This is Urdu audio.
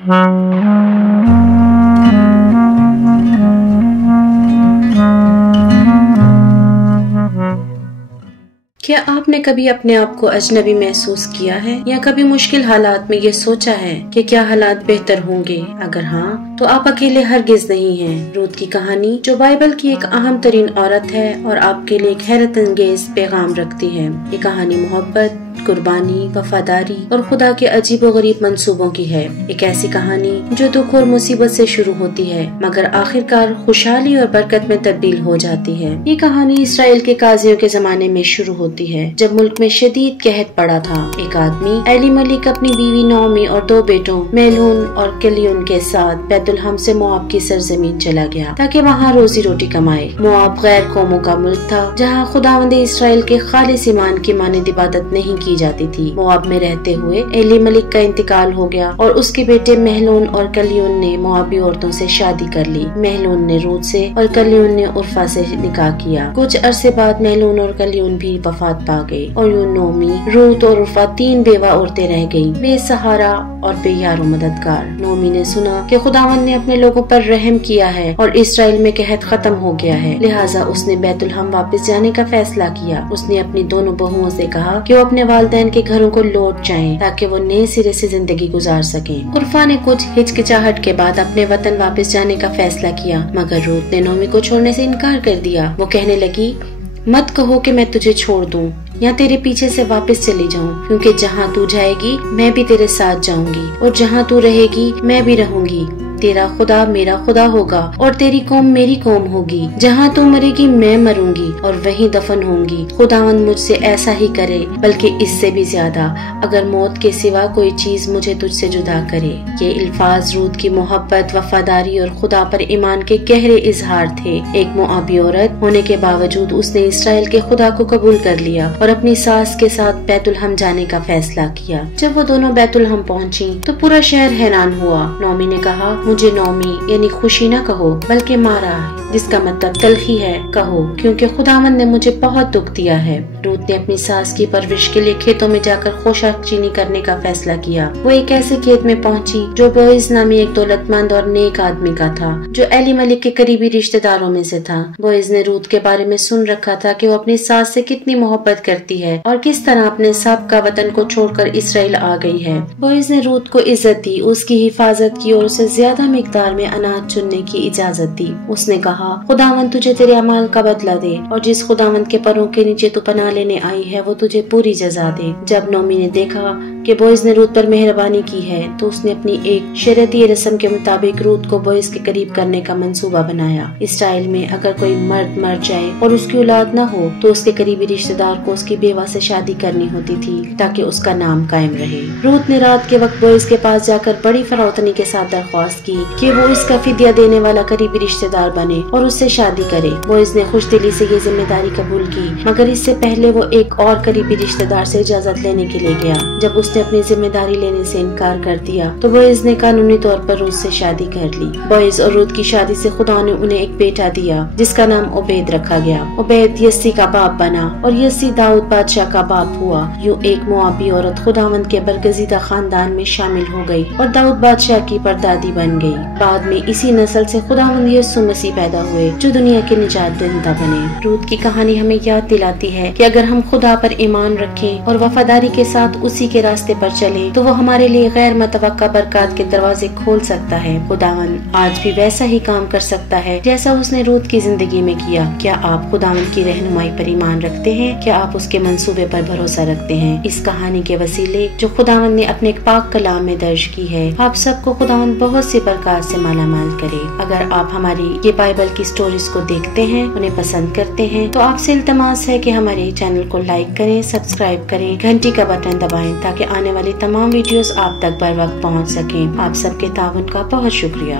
کیا آپ نے کبھی اپنے آپ کو اجنبی محسوس کیا ہے یا کبھی مشکل حالات میں یہ سوچا ہے کہ کیا حالات بہتر ہوں گے؟ اگر ہاں تو آپ اکیلے ہرگز نہیں ہیں۔ رود کی کہانی جو بائبل کی ایک اہم ترین عورت ہے اور آپ کے لیے ایک حیرت انگیز پیغام رکھتی ہے۔ یہ کہانی محبت، قربانی، وفاداری اور خدا کے عجیب و غریب منصوبوں کی ہے۔ ایک ایسی کہانی جو دکھ اور مصیبت سے شروع ہوتی ہے مگر آخرکار خوشحالی اور برکت میں تبدیل ہو جاتی ہے۔ یہ کہانی اسرائیل کے قاضیوں کے زمانے میں شروع ہوتی ہے جب ملک میں شدید قحط پڑا تھا۔ ایک آدمی ایلی ملک اپنی بیوی نعومی اور 2 بیٹوں میلون اور کلیون کے ساتھ بیت الحم سے مواب کی سرزمین چلا گیا تاکہ وہاں روزی روٹی کمائے۔ مواب غیر قوموں کا ملک تھا جہاں خداوند اسرائیل کے خالص ایمان کی مانند عبادت نہیں کی جاتی تھی۔ مواب میں رہتے ہوئے ایلی ملک کا انتقال ہو گیا اور اس کے بیٹے مہلون اور کلیون نے موابی عورتوں سے شادی کر لی۔ مہلون نے رود سے اور کلیون نے عرفا سے نکاح کیا۔ کچھ عرصے بعد مہلون اور کلیون بھی وفات پا گئے اور یوں نعومی، رود اور عرفا 3 بیوہ عورتیں رہ گئیں، بے سہارا اور بے یار و مددگار۔ نعومی نے سنا کہ خداوند نے اپنے لوگوں پر رحم کیا ہے اور اسرائیل میں قحط ختم ہو گیا ہے، لہٰذا اس نے بیت الحم واپس جانے کا فیصلہ کیا۔ اس نے اپنی دونوں بہوؤں سے کہا کہ وہ اپنے والدین کے گھروں کو لوٹ جائیں تاکہ وہ نئے سرے سے زندگی گزار سکیں۔ عرفا نے کچھ ہچکچاہٹ کے بعد اپنے وطن واپس جانے کا فیصلہ کیا مگر رود نے نعومی کو چھوڑنے سے انکار کر دیا۔ وہ کہنے لگی، مت کہو کہ میں تجھے چھوڑ دوں یا تیرے پیچھے سے واپس چلی جاؤں، کیونکہ جہاں تو جائے گی میں بھی تیرے ساتھ جاؤں گی اور جہاں تو رہے گی میں بھی رہوں گی۔ تیرا خدا میرا خدا ہوگا اور تیری قوم میری قوم ہوگی۔ جہاں تو مرے گی میں مروں گی اور وہیں دفن ہوں گی۔ خداوند مجھ سے ایسا ہی کرے بلکہ اس سے بھی زیادہ، اگر موت کے سوا کوئی چیز مجھے تجھ سے جدا کرے۔ یہ الفاظ رود کی محبت، وفاداری اور خدا پر ایمان کے گہرے اظہار تھے۔ ایک موابی عورت ہونے کے باوجود اس نے اسرائیل کے خدا کو قبول کر لیا اور اپنی ساس کے ساتھ بیت الحم جانے کا فیصلہ کیا۔ جب وہ دونوں بیت الحم پہنچی تو پورا شہر حیران ہوا۔ نعومی نے کہا، مجھے نعومی یعنی خوشی نہ کہو بلکہ مارا، جس کا مطلب تلخی ہے، کہو کیونکہ خداوند نے مجھے بہت دکھ دیا ہے۔ رود نے اپنی ساس کی پرورش کے لیے کھیتوں میں جا کر خوشک چینی کرنے کا فیصلہ کیا۔ وہ ایک ایسے کھیت میں پہنچی جو بوئز نامی ایک دولت مند اور نیک آدمی کا تھا جو ایلی ملک کے قریبی رشتہ داروں میں سے تھا۔ بوئز نے رود کے بارے میں سن رکھا تھا کہ وہ اپنی ساس سے کتنی محبت کرتی ہے اور کس طرح اپنے سابقہ وطن کو چھوڑ کر اسرائیل آ گئی ہے۔ بوئز نے رود کو عزت دی، اس کی حفاظت کی اور اسے زیادہ مقدار میں اناج چننے کی اجازت دی۔ اس نے کہا، خداوند تجھے تیرے اعمال کا بدلہ دے اور جس خداوند کے پروں کے نیچے تو پناہ لینے آئی ہے وہ تجھے پوری جزا دے۔ جب نعومی نے دیکھا کہ بوئز نے رود پر مہربانی کی ہے تو اس نے اپنی ایک شریعتی رسم کے مطابق رود کو بوئز کے قریب کرنے کا منصوبہ بنایا۔ اسرائیل میں اگر کوئی مرد مر جائے اور اس کی اولاد نہ ہو تو اس کے قریبی رشتہ دار کو اس کی بیوہ سے شادی کرنی ہوتی تھی تاکہ اس کا نام قائم رہے۔ رود نے رات کے وقت بوئز کے پاس جا کر بڑی فروتنی کے ساتھ درخواست کی کہ وہ اس کا فدیہ دینے والا قریبی رشتہ دار بنے اور اس سے شادی کرے۔ بوئز نے خوش دلی سے یہ ذمہ داری قبول کی مگر اس سے پہلے وہ ایک اور قریبی رشتہ دار سے اجازت لینے کے لیے گیا۔ جب اس نے اپنی ذمہ داری لینے سے انکار کر دیا تو بوئز نے قانونی طور پر رود سے شادی کر لی۔ بوئز اور رود کی شادی سے خدا نے انہیں ایک بیٹا دیا جس کا نام عبید رکھا گیا۔ عبید یسی کا باپ بنا اور یسی داؤد بادشاہ کا باپ ہوا۔ یوں ایک موابی عورت خداوند کے برگزیدہ خاندان میں شامل ہو گئی اور داؤد بادشاہ کی پردادی بن گئی۔ بعد میں اسی نسل سے خداوند یسوع مسیح پیدا ہوئے جو دنیا کے نجات دہندہ بنے۔ رود کی کہانی ہمیں یاد دلاتی ہے کہ اگر ہم خدا پر ایمان رکھیں اور وفاداری کے ساتھ اسی کے راستے پر چلیں تو وہ ہمارے لیے غیر متوقع برکات کے دروازے کھول سکتا ہے۔ خداوند آج بھی ویسا ہی کام کر سکتا ہے جیسا اس نے رود کی زندگی میں کیا۔ کیا آپ خداوند کی رہنمائی پر ایمان رکھتے ہیں؟ کیا آپ اس کے منصوبے پر بھروسہ رکھتے ہیں؟ اس کہانی کے وسیلے جو خداوند نے اپنے پاک کلام میں درج کی ہے، آپ سب کو خداوند بہت سی برکات سے مالا مال کرے۔ اگر آپ ہماری یہ بائبل کی سٹوریز کو دیکھتے ہیں، انہیں پسند کرتے ہیں تو آپ سے التماس ہے کہ ہمارے چینل کو لائک کریں، سبسکرائب کریں، گھنٹی کا بٹن دبائیں تاکہ آنے والی تمام ویڈیوز آپ تک بر وقت پہنچ سکیں۔ آپ سب کے تعاون کا بہت شکریہ۔